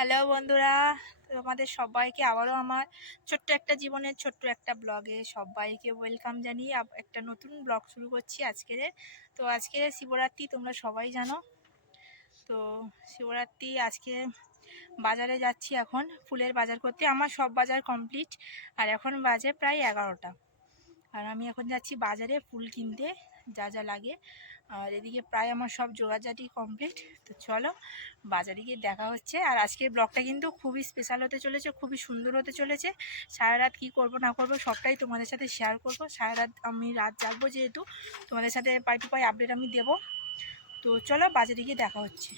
Hello বন্ধুরা, তোমাদের সবাইকে আবারও আমার ছোট্ট একটা জীবনের ছোট্ট একটা ব্লগে সবাইকে ওয়েলকাম জানিয়ে একটা নতুন ব্লগ শুরু করছি আজকের। তো আজকে শিবরাত্রি, তোমরা সবাই জানো। তো শিবরাত্রি আজকে বাজারে যাচ্ছি, এখন ফুলের বাজার করতে। আমার সব বাজার কমপ্লিট, আর এখন বাজে প্রায় 11টা। আর আমি এখন যাচ্ছি বাজারে ফুল কিনতে, যা যা লাগে। আর এদিকে প্রায় আমার সব জোগাড়জাটি কমপ্লিট। তো চলো বাজারে গিয়ে দেখা হচ্ছে। আর আজকের ব্লগটা কিন্তু খুবই স্পেশাল হতে চলেছে, খুবই সুন্দর হতে চলেছে। সারা রাত কী করবো না করবো সবটাই তোমাদের সাথে শেয়ার করব। সারা রাত আমি রাত জাগবো, যেহেতু তোমাদের সাথে পাই টু পাই আপডেট আমি দেবো। তো চলো বাজারে গিয়ে দেখা হচ্ছে।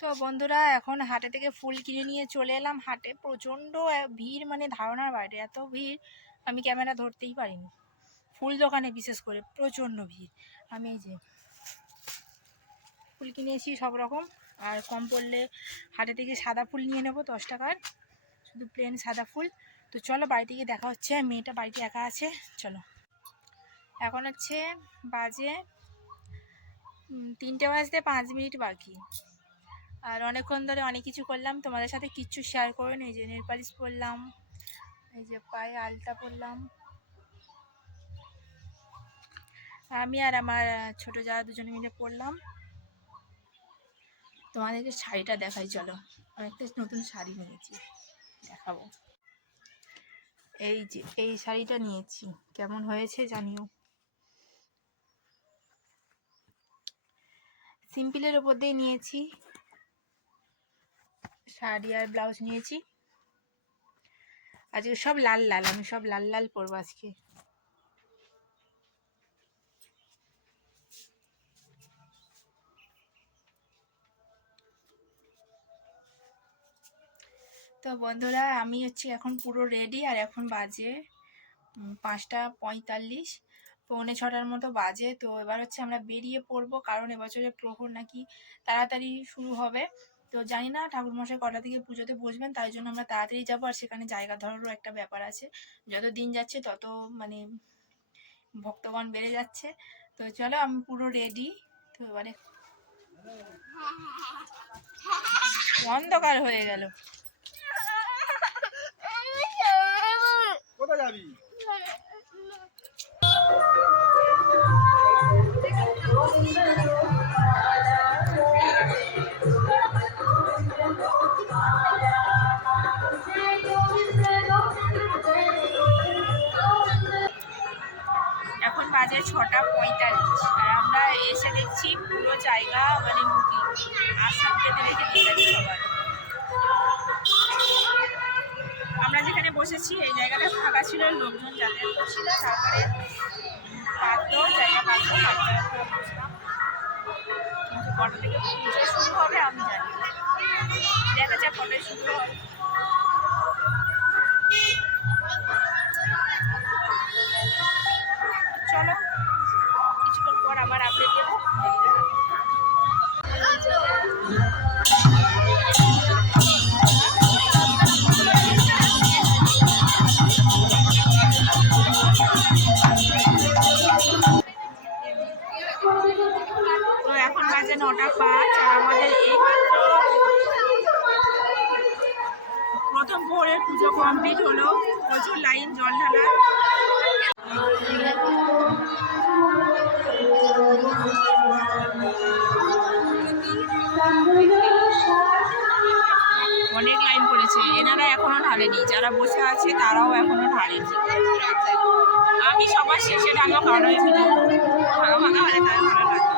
তো বন্ধুরা, এখন হাটে থেকে ফুল কিনে নিয়ে চলে এলাম। হাটে প্রচণ্ড ভিড়, মানে ধারণার বাইরে এত ভিড়, আমি ক্যামেরা ধরতেই পারিনি। ফুল দোকানে বিশেষ করে প্রচণ্ড ভিড়। আমি এই যে ফুল কিনেছি সব রকম, আর কম পড়লে হাটে থেকে সাদা ফুল নিয়ে নেবো 10 টাকার, শুধু প্লেন সাদা ফুল। তো চলো বাড়িতে গিয়ে দেখা হচ্ছে। মেয়েটা বাড়িতে একা আছে, চলো। এখন হচ্ছে বাজে 3টে বাজতে 5 মিনিট বাকি। আর অনেকক্ষণ ধরে অনেক কিছু করলাম, তোমাদের সাথে কিচ্ছু শেয়ার করো না। এই যে নেল পালিশ পরলাম, এই যে পায়ে আলতা পরলাম। আমি আর আমার ছোটো যা দুজনে মিলে পরলাম। তোমাদেরকে শাড়িটা দেখাই, চলো। আমি একটা নতুন শাড়ি নিয়েছি, দেখাবো। এই যে এই শাড়িটা নিয়েছি, কেমন হয়েছে জানিও। সিম্পলের ওপর দিয়ে নিয়েছি, শাড়ি আর ব্লাউজ নিয়েছি। আজকে সব লাল লাল, আমি সব লাল লাল পরবো আজকে। তো বন্ধুরা, আমি হচ্ছে এখন পুরো রেডি। আর এখন বাজে 5টা 45, পৌনে 6টার মতো বাজে। তো এবার হচ্ছে আমরা বেরিয়ে পড়বো, কারণ এবছরে প্রহর নাকি তাড়াতাড়ি শুরু হবে। তো জানি না ঠাকুরমশাই কটা থেকে পুজোতে বসবেন, তাই জন্য আমরা তাড়াতাড়ি যাবো। আর সেখানে জায়গা ধরারও একটা ব্যাপার আছে, যত দিন যাচ্ছে তত মানে ভক্তগণ বেড়ে যাচ্ছে। তো চলো, আমি পুরো রেডি। তো এবারে অন্ধকার হয়ে গেল। কোথায় যাবি? এখন বাজে 6টা 45, আর আমরা এসে দেখছি পুরো জায়গা মানে বুকিং। আসাম পেতে রেখে দিয়ে গেছে সবার। আমরা যেখানে বসেছি এই জায়গাটা ফাঁকা ছিল, লোকজন যাতায়াত করছিল। তারপরে পাতলো, জায়গা পাতলো, তারপরে আমরা বসলাম। কিন্তু কটা থেকে পুজো শুরু হবে আমি জানি, দেখা যাক কটায় শুরু হবে। চলো কিছুক্ষণ পর আবার আপডেট দেবো। তো এখন বাজে 9টা 5, আর আমাদের এই প্রথম ভোরের পুজো কমপ্লিট হলো। প্রচুর লাইন, জল ঢালা। অনেক লাইন পড়েছে, এনারা এখনো ঢালেনি, যারা বসে আছে তারাও এখনো ঢালেনি। আমি সবার শেষে ঢালবো, কারণ ওই ভিডিও ভালো ভালো হলে তাই ভালো লাগে।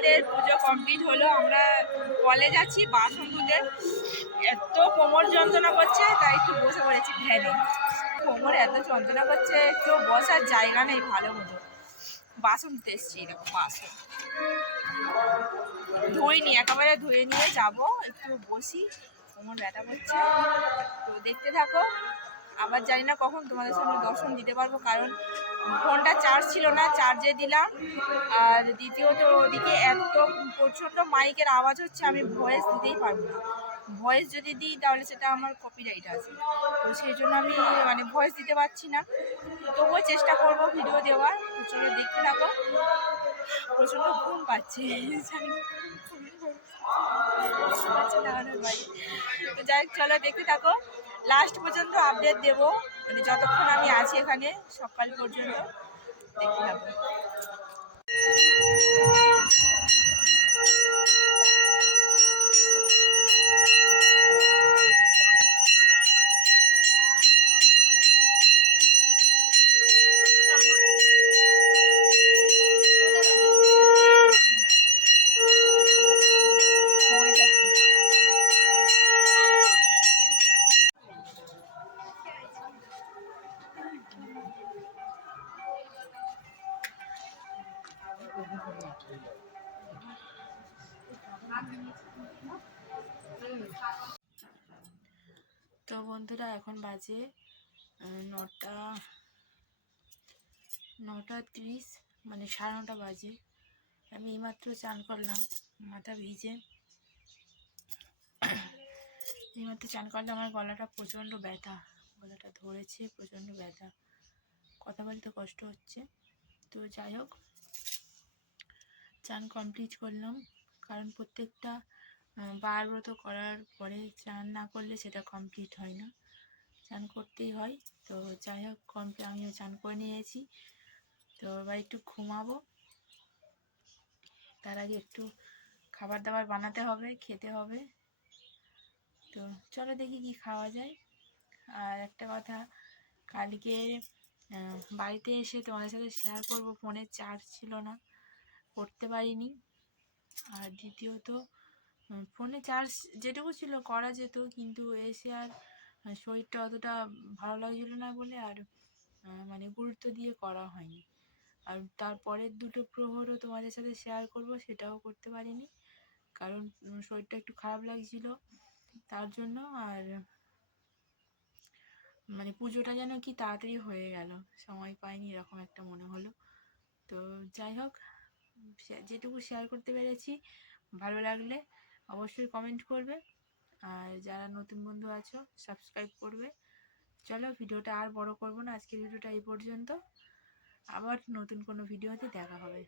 শিবরের পুজো কমপ্লিট হলো। আমরা কলেজ আছি বাসন ধুতে, এত কোমর যন্ত্রণা করছে তাই একটু বসে পড়েছি ভ্যানে। কোমর এত যন্ত্রণা করছে, একটু বসার জায়গা নেই ভালো মতো। বাসন ধুতে এসছি, দেখো বাসন ধুইনি, একেবারে ধুয়ে নিয়ে যাব, একটু বসি, কোমর ব্যথা করছে। তো দেখতে থাকো। আবার জানি না কখন তোমাদের সামনে দর্শন দিতে পারবো, কারণ ফোনটা চার্জ ছিল না, চার্জে দিলাম। আর দ্বিতীয়ত ওদিকে এত প্রচণ্ড মাইকের আওয়াজ হচ্ছে, আমি ভয়েস দিতেই পারবো না। ভয়েস যদি দিই তাহলে সেটা আমার কপিরাইট আছে, তো সেই জন্য আমি মানে ভয়েস দিতে পারছি না। তবুও চেষ্টা করবো ভিডিও দেওয়ার। তো চলো দেখতে থাকো। প্রচণ্ড ঘুম পাচ্ছে, তো যাই হোক, চলো দেখতে থাকো, লাস্ট পর্যন্ত আপডেট দেবো, মানে যতক্ষণ আমি আছি এখানে সকাল পর্যন্ত দেখতে থাকো। তো বন্ধুরা, এখন বাজে 9:30, মানে 9:30 বাজে। আমি এইমাত্র চান করলাম, মাথা ভিজে এইমাত্র চান করলে আমার গলাটা প্রচণ্ড ব্যথা, গলাটা ধরেছে, প্রচণ্ড ব্যথা, কথা বলতে কষ্ট হচ্ছে। তো যাই হোক, চান কমপ্লিট করলাম, কারণ প্রত্যেকটা বার ব্রত করার পরে চান না করলে সেটা কমপ্লিট হয় না, চান করতেই হয়। তো যাই হোক, আমিও চান করে নিয়েছি। তো এবার একটু ঘুমাবো, তার আগে একটু খাবার দাবার বানাতে হবে, খেতে হবে। তো চলো দেখি কি খাওয়া যায়। আর একটা কথা, কালকে বাড়িতে এসে তোমাদের সাথে শেয়ার করবো, ফোনে চার্জ ছিল না, করতে পারিনি। আর দ্বিতীয়ত ফোনে চার্জ যেটুকু ছিল করা যেত, কিন্তু এসে আর শরীরটা অতটা ভালো লাগছিল না বলে আর মানে গুরুত্ব দিয়ে করা হয়নি। আর তারপরের দুটো প্রহরও তোমাদের সাথে শেয়ার করব, সেটাও করতে পারিনি, কারণ শরীরটা একটু খারাপ লাগছিল তার জন্য। আর মানে পুজোটা যেন কি তাড়াতাড়ি হয়ে গেল, সময় পাইনি এরকম একটা মনে হলো। তো যাই হোক, যেটুকু শেয়ার করতে পেরেছি, ভালো লাগলে অবশ্যই কমেন্ট করবে, আর যারা নতুন বন্ধু আছো সাবস্ক্রাইব করবে। চলো, ভিডিওটা আর বড় করব না, আজকের ভিডিওটা এই পর্যন্ত। আবার নতুন কোনো ভিডিওতে দেখা হবে।